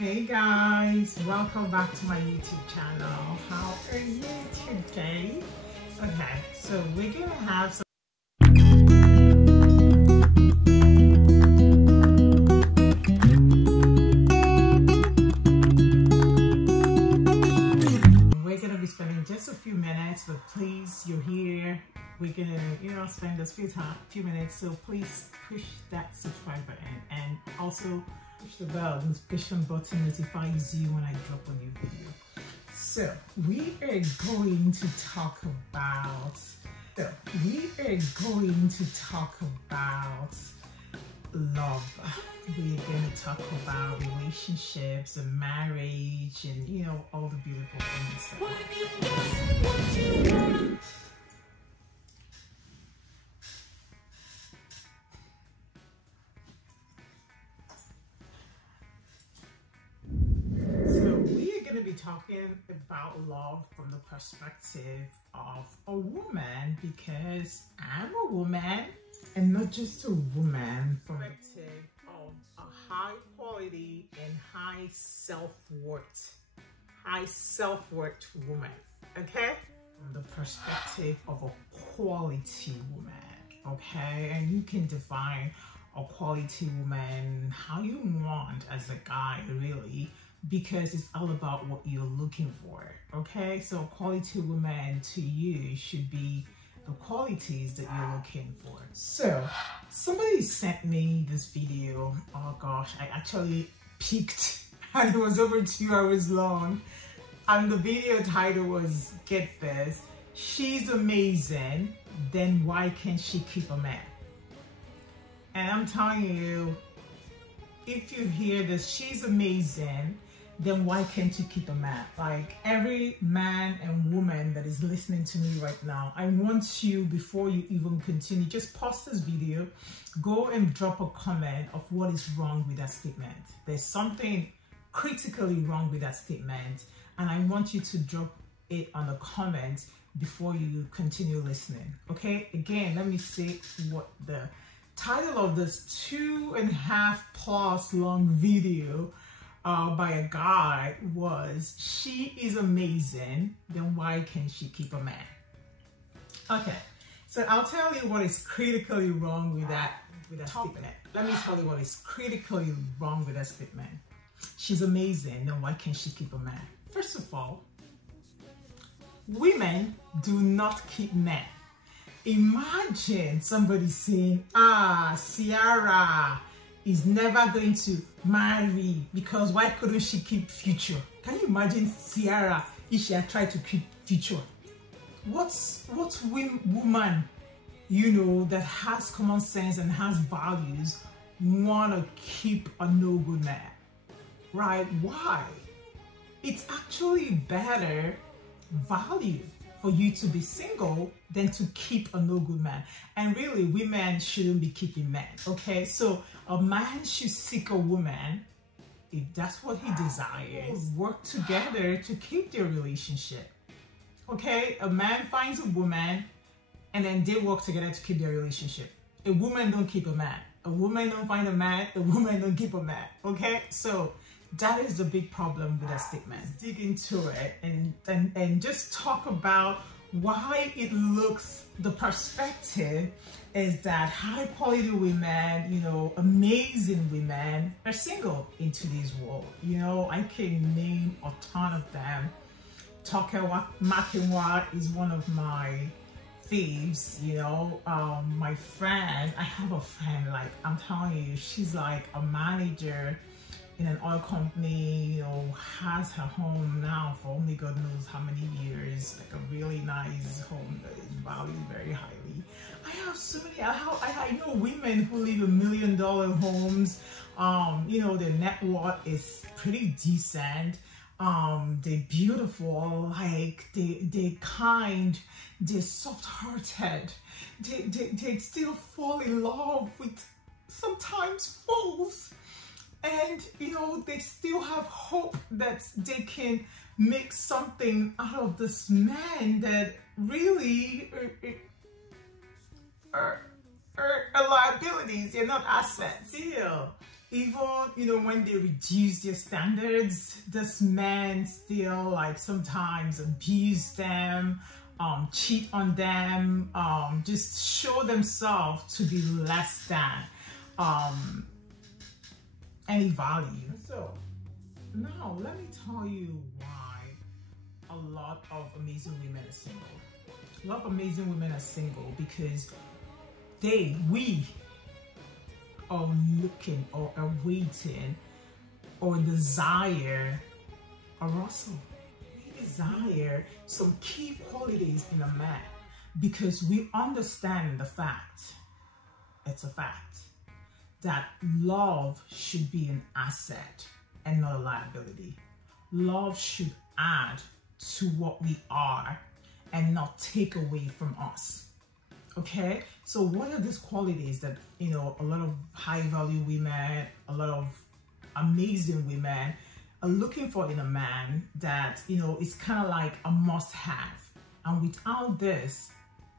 Hey guys, welcome back to my YouTube channel. How are you today? Okay, so we're gonna have some spending just a few minutes, but please, you're here. We're gonna, spend this few minutes. So please push that subscribe button and also push the bell notification button notifies you when I drop a new video. So we are going to talk about love. We're going to talk about relationships and marriage and all the beautiful things. So we are going to be talking about love from the perspective of a woman, because I'm a woman, and not just a woman, from the perspective of a high quality and high self-worth woman, okay? From the perspective of a quality woman, okay? And you can define a quality woman how you want as a guy, really, because it's all about what you're looking for, okay? So a quality woman to you should be the qualities that you're looking for. So somebody sent me this video. Oh gosh, I actually peeked and it was over 2 hours long, and the video title was, get this, she's amazing, then why can't she keep a man? And I'm telling you, if you hear this, she's amazing, then why can't you keep a man? Like, every man and woman that is listening to me right now, I want you, before you even continue, just pause this video, go and drop a comment of what is wrong with that statement. There's something critically wrong with that statement, and I want you to drop it on the comments before you continue listening, okay? Again, let me say what the title of this 2.5+ long video by a guy was. She is amazing, then why can't she keep a man? Okay, so I'll tell you what is critically wrong with that statement. Let me tell you what is critically wrong with that statement. She's amazing, then why can't she keep a man? First of all, women do not keep men. Imagine somebody saying, Ciara is never going to marry because why couldn't she keep Future? Can you imagine Ciara if she had tried to keep Future? What woman, that has common sense and has values want to keep a no good man? Right? Why? It's actually better value for you to be single than to keep a no good man. And really, women shouldn't be keeping men, okay? So a man should seek a woman if that's what he desires. Work together to keep their relationship, okay? A man finds a woman and then they work together to keep their relationship. A woman don't keep a man. A woman don't find a man. A woman don't keep a man, okay? So that is the big problem with that statement. Let's dig into it and just talk about why it looks, the perspective is that high quality women, amazing women are single in today's world. I can name a ton of them. Toke Makinwa is one of my faves, my friend, I have a friend, like, I'm telling you, she's like a manager in an oil company, has her home now for only God knows how many years, like a really nice home that is valued very highly. I have so many, I know women who live in $1 million homes, their net worth is pretty decent, they're beautiful, like, they're kind, they're soft-hearted, they still fall in love with sometimes fools. And, they still have hope that they can make something out of this man that really are liabilities. They're not assets. Still, even, you know, when they reduce their standards, this men still like sometimes abuse them, cheat on them, just show themselves to be less than any value. So now let me tell you why a lot of amazing women are single. A lot of amazing women are single because we are looking or are waiting or desire a Russell. We desire some key qualities in a man because we understand the fact, it's a fact, that love should be an asset and not a liability. Love should add to what we are and not take away from us. Okay, so what are these qualities that, you know, a lot of high value women, a lot of amazing women are looking for in a man that, you know, is kind of like a must have, and without this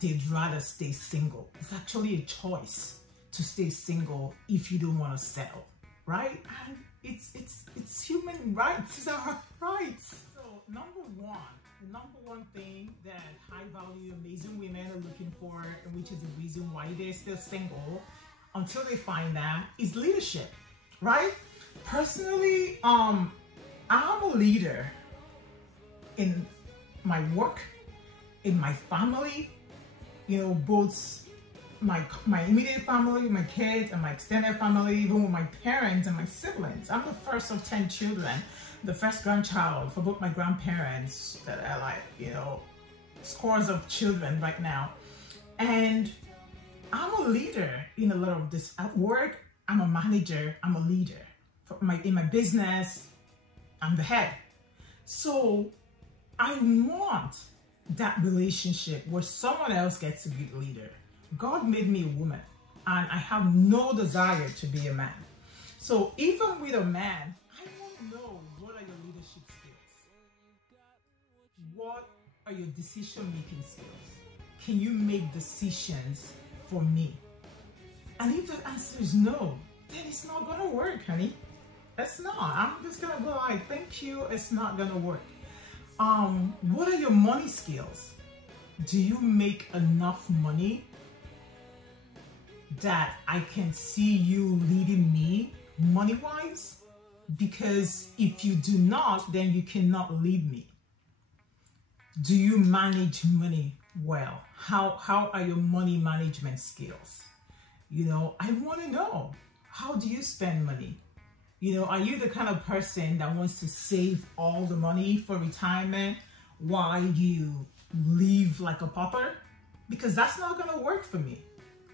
they'd rather stay single. It's actually a choice to stay single if you don't want to settle, right? And it's human rights, it's our rights. So the number one thing that high value amazing women are looking for, and which is the reason why they're still single until they find that, is leadership, right? Personally, I'm a leader in my work, in my family, you know, both my immediate family, my kids, and my extended family, even with my parents and my siblings. I'm the first of 10 children, the first grandchild for both my grandparents that are like, you know, scores of children right now. And I'm a leader in a lot of this. At work, I'm a manager, I'm a leader. In my business, I'm the head. So I want that relationship where someone else gets to be the leader. God made me a woman and I have no desire to be a man. So even with a man, I want to know, what are your leadership skills? What are your decision-making skills? Can you make decisions for me? And if the answer is no, then it's not gonna work, honey. It's not. I'm just gonna go like, thank you, it's not gonna work. What are your money skills? Do you make enough money that I can see you leading me money-wise? Because if you do not, then you cannot lead me. Do you manage money well? How are your money management skills? You know, I want to know, how do you spend money? You know, are you the kind of person that wants to save all the money for retirement while you live like a pauper? Because that's not going to work for me,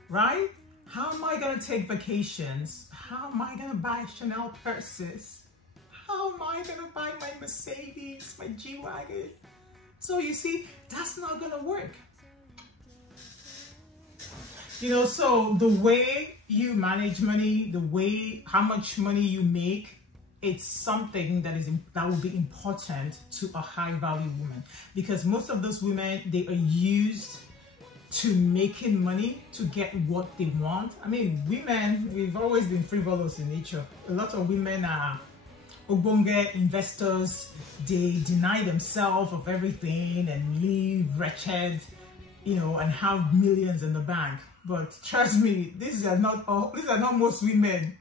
right? How am I going to take vacations? How am I going to buy Chanel purses? How am I going to buy my Mercedes, my G-Wagon? So you see, that's not going to work. You know, so the way you manage money, the way, how much money you make, it's something that will be important to a high value woman, because most of those women, they are used to making money to get what they want. I mean, women, we've always been frivolous in nature. A lot of women are obonge investors. They deny themselves of everything and live wretched, you know, and have millions in the bank. But trust me, these are not most women.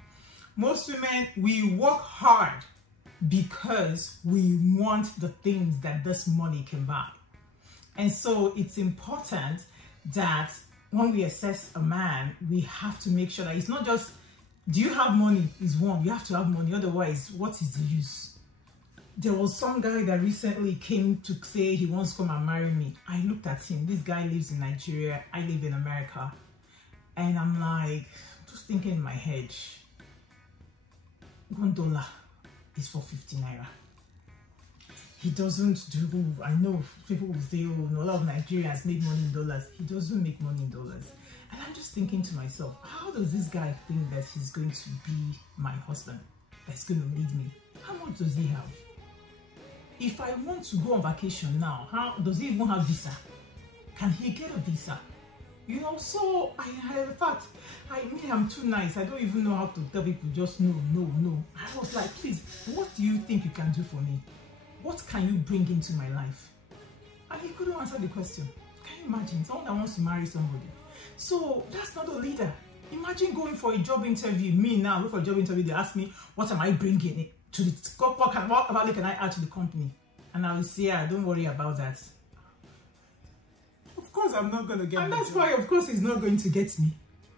Most women, we work hard because we want the things that this money can buy. And so it's important that when we assess a man, we have to make sure that it's not just, do you have money is one, you have to have money, otherwise what is the use? There was some guy that recently came to say he wants to come and marry me. I looked at him, this guy lives in Nigeria, I live in America. And I'm like, just thinking in my head, $1 is for 50 naira. He doesn't do, I know people will say, oh, no, a lot of Nigerians make money in dollars. He doesn't make money in dollars. And I'm just thinking to myself, how does this guy think that he's going to be my husband, that's going to lead me? How much does he have? If I want to go on vacation now, how does he even have visa? Can he get a visa? You know, so in fact, I'm too nice. I don't even know how to tell people just no, no, no. I was like, please, what do you think you can do for me? What can you bring into my life? And he couldn't answer the question. Can you imagine? Someone that wants to marry somebody. So that's not a leader. Imagine going for a job interview. Me now, go for a job interview, they ask me, what am I bringing to the, what value can I add to the company? And I will say, yeah, don't worry about that. Of course, I'm not going to get. And that's why, of course, he's not going to get me.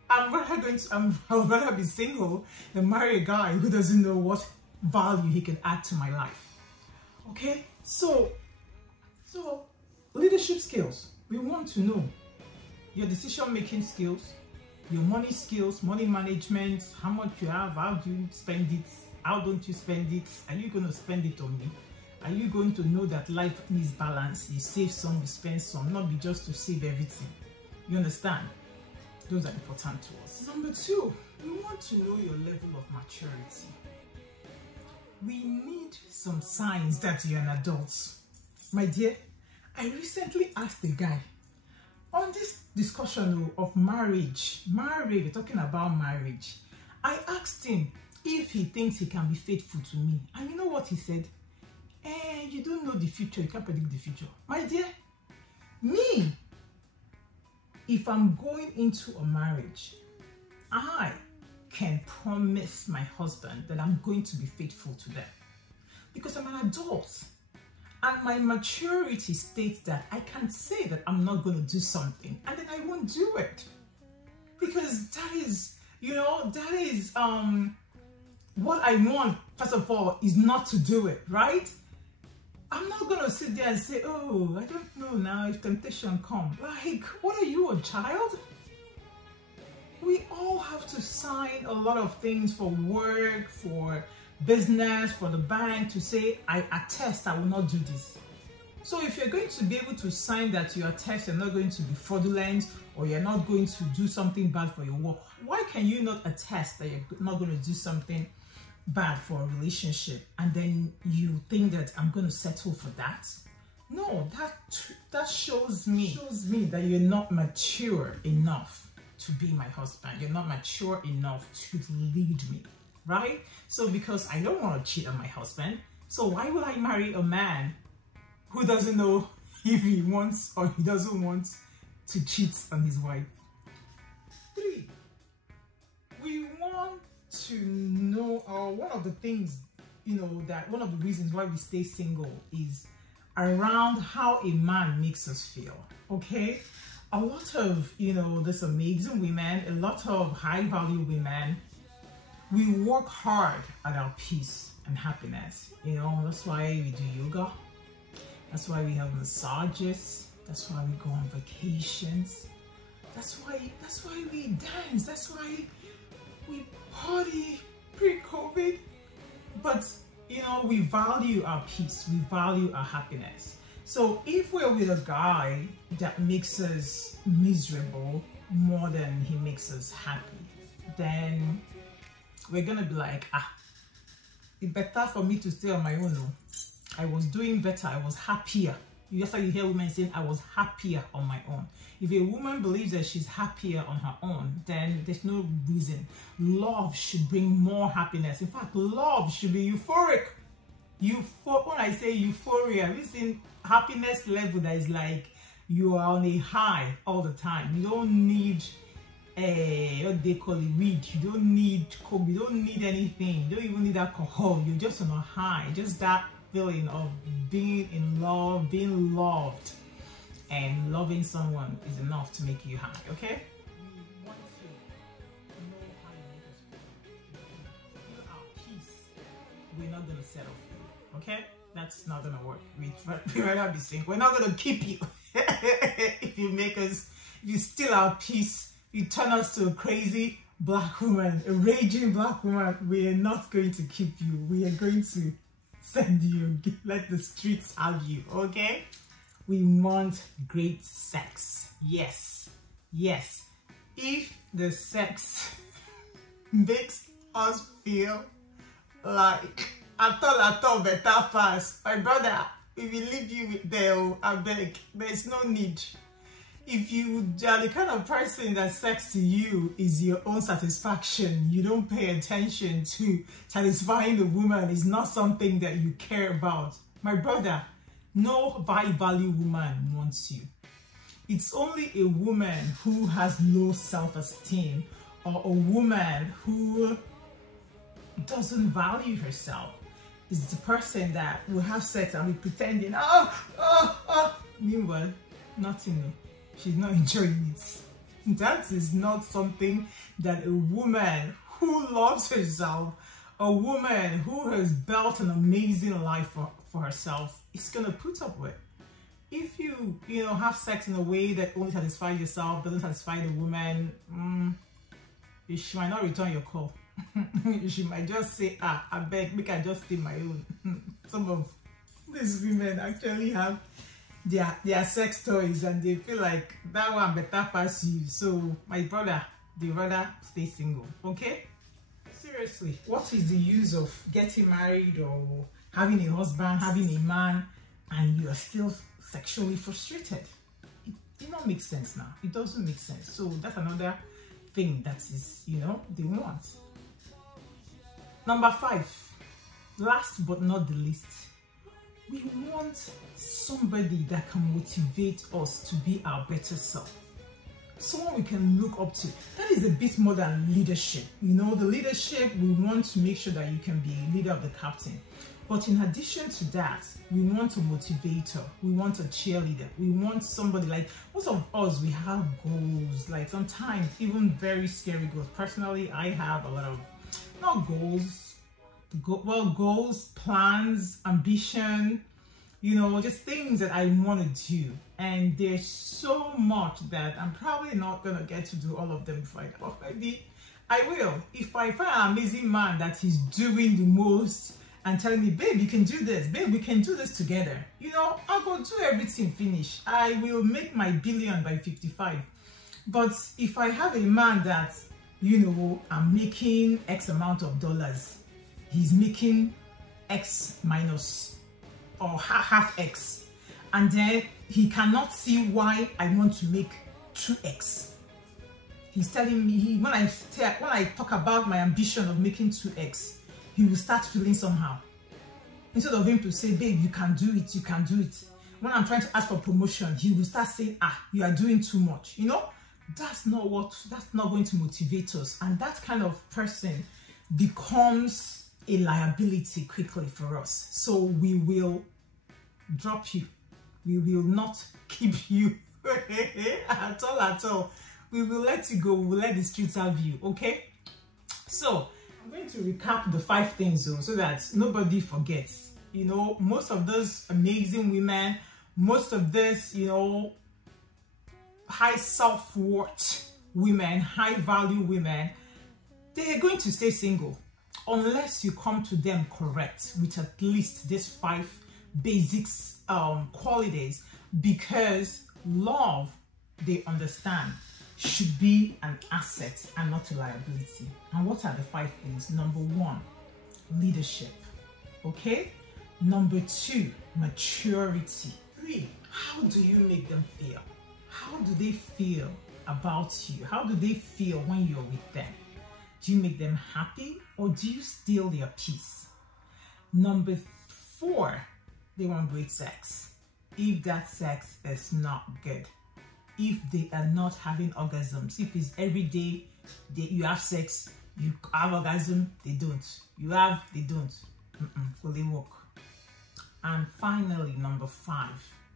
I would rather be single than marry a guy who doesn't know what value he can add to my life. Okay, so leadership skills. We want to know your decision-making skills, your money skills, money management, how much you have, how do you spend it, how don't you spend it, are you going to spend it on me? Are you going to know that life needs balance? You save some, you spend some, not be just to save everything. You understand? Those are important to us. Number 2, we want to know your level of maturity. We need some signs that you're an adult. My dear, I recently asked a guy, on this discussion of marriage, we're talking about marriage. I asked him if he thinks he can be faithful to me. And you know what he said? You don't know the future, you can't predict the future. My dear, me, if I'm going into a marriage, I can promise my husband that I'm going to be faithful to them. Because I'm an adult. And my maturity states that I can say that I'm not going to do something and then I won't do it. Because that is, you know, that is what I want, first of all, is not to do it, right? I'm not going to sit there and say, oh, I don't know now if temptation comes. Like, what are you, a child? We all have to sign a lot of things for work, for business, for the bank, to say, I attest I will not do this. So if you're going to be able to sign that you attest you're not going to be fraudulent or you're not going to do something bad for your work, why can you not attest that you're not going to do something bad for a relationship and then you think that I'm going to settle for that? No, that shows me that you're not mature enough to be my husband. You're not mature enough to lead me. Right? So because I don't want to cheat on my husband, so why would I marry a man who doesn't know if he wants or he doesn't want to cheat on his wife? 3, we want to know, one of the things, you know, that one of the reasons why we stay single is around how a man makes us feel. Okay? A lot of, you know, this amazing women, a lot of high value women, we work hard at our peace and happiness. You know, that's why we do yoga. That's why we have massages. That's why we go on vacations. That's why we dance. That's why we party pre-COVID. But, you know, we value our peace. We value our happiness. So if we're with a guy that makes us miserable more than he makes us happy, then we're gonna be like, it's better for me to stay on my own. No, I was doing better, I was happier. That's why you hear women saying, I was happier on my own. If a woman believes that she's happier on her own, then there's no reason. Love should bring more happiness. In fact, love should be euphoric. When I say euphoria, we've seen happiness level that is like you are on a high all the time. You don't need what they call it, weed. You don't need coke. You don't need anything. You don't even need alcohol. You're just on a high. Just that feeling of being in love, being loved, and loving someone is enough to make you happy. Okay? We want to know how you make us feel. Feel our peace. We're not gonna settle for you. Okay? That's not gonna work. We'd rather be single. We're not gonna keep you. If you steal our peace, you turn us to a crazy black woman, a raging black woman, we are not going to keep you. We are going to send you, let the streets have you, okay? We want great sex. Yes, yes. If the sex makes us feel like at all better pass, my brother, we will leave you there, I beg. There's no need. if you are the kind of person that sex to you is your own satisfaction, you don't pay attention to satisfying the woman, is not something that you care about. My brother, no value woman wants you. It's only a woman who has low self-esteem or a woman who doesn't value herself is the person that will have sex and be pretending, meanwhile, nothing. She's not enjoying it. That is not something that a woman who loves herself, a woman who has built an amazing life for herself is gonna put up with. If you have sex in a way that only satisfies yourself, doesn't satisfy the woman, she might not return your call. She might just say, I beg, make I just stay my own. Some of these women actually have their sex toys and they feel like that one better pass you. So my brother, they rather stay single. Okay? Seriously, what is the use of getting married or having a husband, having a man, and you are still sexually frustrated? It did not make sense now. It doesn't make sense. So that's another thing that is, they want. Number 5, last but not the least, we want somebody that can motivate us to be our better self. Someone we can look up to. That is a bit more than leadership. The leadership, we want to make sure that you can be a leader of the captain. But in addition to that, we want a motivator. We want a cheerleader. We want somebody like, most of us, we have goals. Like sometimes even very scary goals. Personally, I have a lot of, not goals, goals, plans, ambition, just things that I want to do. And there's so much that I'm probably not going to get to do all of them before maybe I will. If I find an amazing man that is doing the most and telling me, babe, you can do this, babe, we can do this together, I'll go do everything, finish. I will make my billion by 55. But if I have a man that, I'm making X amount of dollars, he's making X minus or half X, and then he cannot see why I want to make 2X. He's telling me, when I talk about my ambition of making 2X, he will start feeling somehow. Instead of him to say, babe, you can do it, you can do it. When I'm trying to ask for promotion, he will start saying, you are doing too much. That's not going to motivate us. And that kind of person becomes a liability quickly for us. So we will drop you. We will not keep you at all. We will let you go. We will let the streets have you. Okay? So I'm going to recap the 5 things though, so that nobody forgets. Most of those amazing women, most of this, high self-worth women, high value women, they are going to stay single unless you come to them correct with at least these 5 basics qualities, because love, they understand, should be an asset and not a liability. And what are the 5 things? Number 1, leadership. Okay? Number 2, maturity. 3, how do you make them feel? How do they feel about you? How do they feel when you're with them? Do you make them happy or do you steal their peace? Number 4, they want great sex. If that sex is not good, if they are not having orgasms, if it's every day you have sex, you have orgasm, they don't. You have, they don't. So they work. And finally, number 5,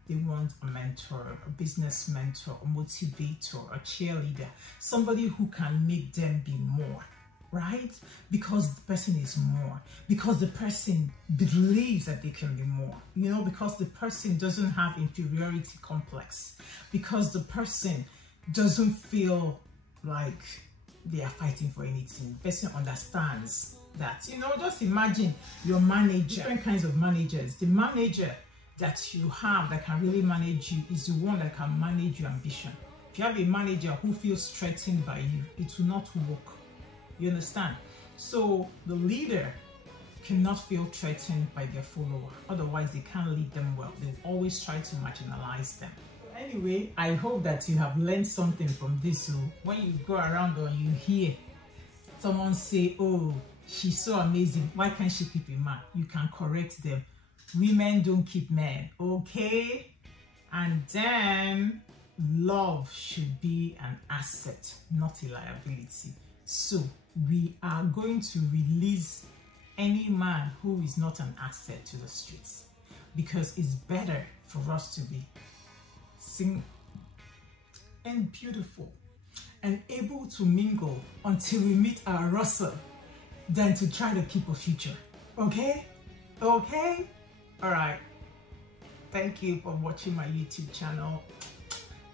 they want a mentor, a business mentor, a motivator, a cheerleader, somebody who can make them be more, right? Because the person is more, because the person believes that they can be more, because the person doesn't have inferiority complex, because the person doesn't feel like they are fighting for anything. The person understands that, just imagine your manager, different kinds of managers. The manager that you have that can really manage you is the one that can manage your ambition. If you have a manager who feels threatened by you, it will not work. You understand? So the leader cannot feel threatened by their follower. Otherwise, they can't lead them well. They'll always try to marginalize them. Anyway, I hope that you have learned something from this. So when you go around or you hear someone say, oh, she's so amazing, why can't she keep a man? You can correct them. Women don't keep men, okay? And then love should be an asset, not a liability. So we are going to release any man who is not an asset to the streets, because it's better for us to be single and beautiful and able to mingle until we meet our Russell than to try to keep a future. Okay? Okay? All right. Thank you for watching my YouTube channel.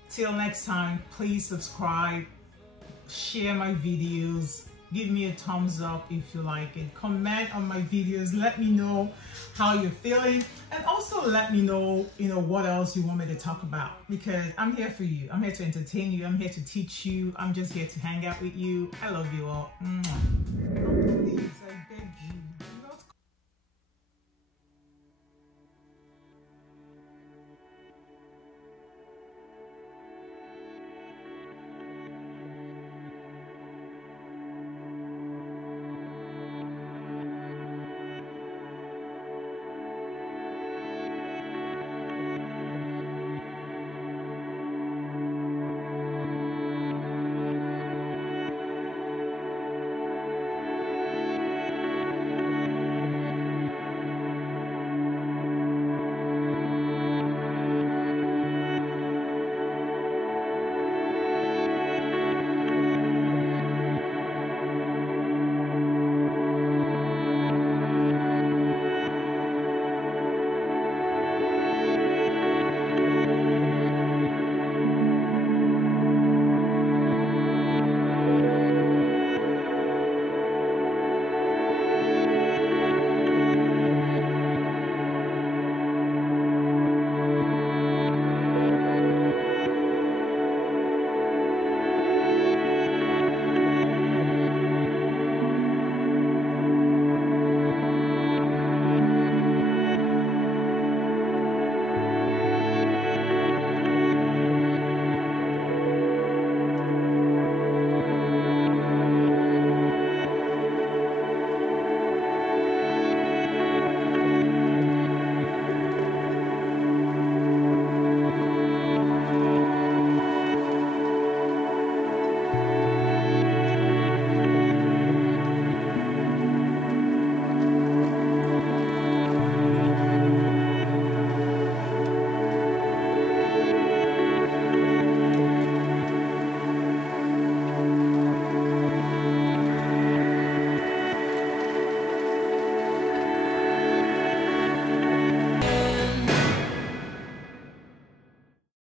Till next time, please subscribe, share my videos, give me a thumbs up if you like it, comment on my videos, let me know how you're feeling, and also let me know, what else you want me to talk about, because I'm here for you. I'm here to entertain you. I'm here to teach you. I'm just here to hang out with you. I love you all. Mwah.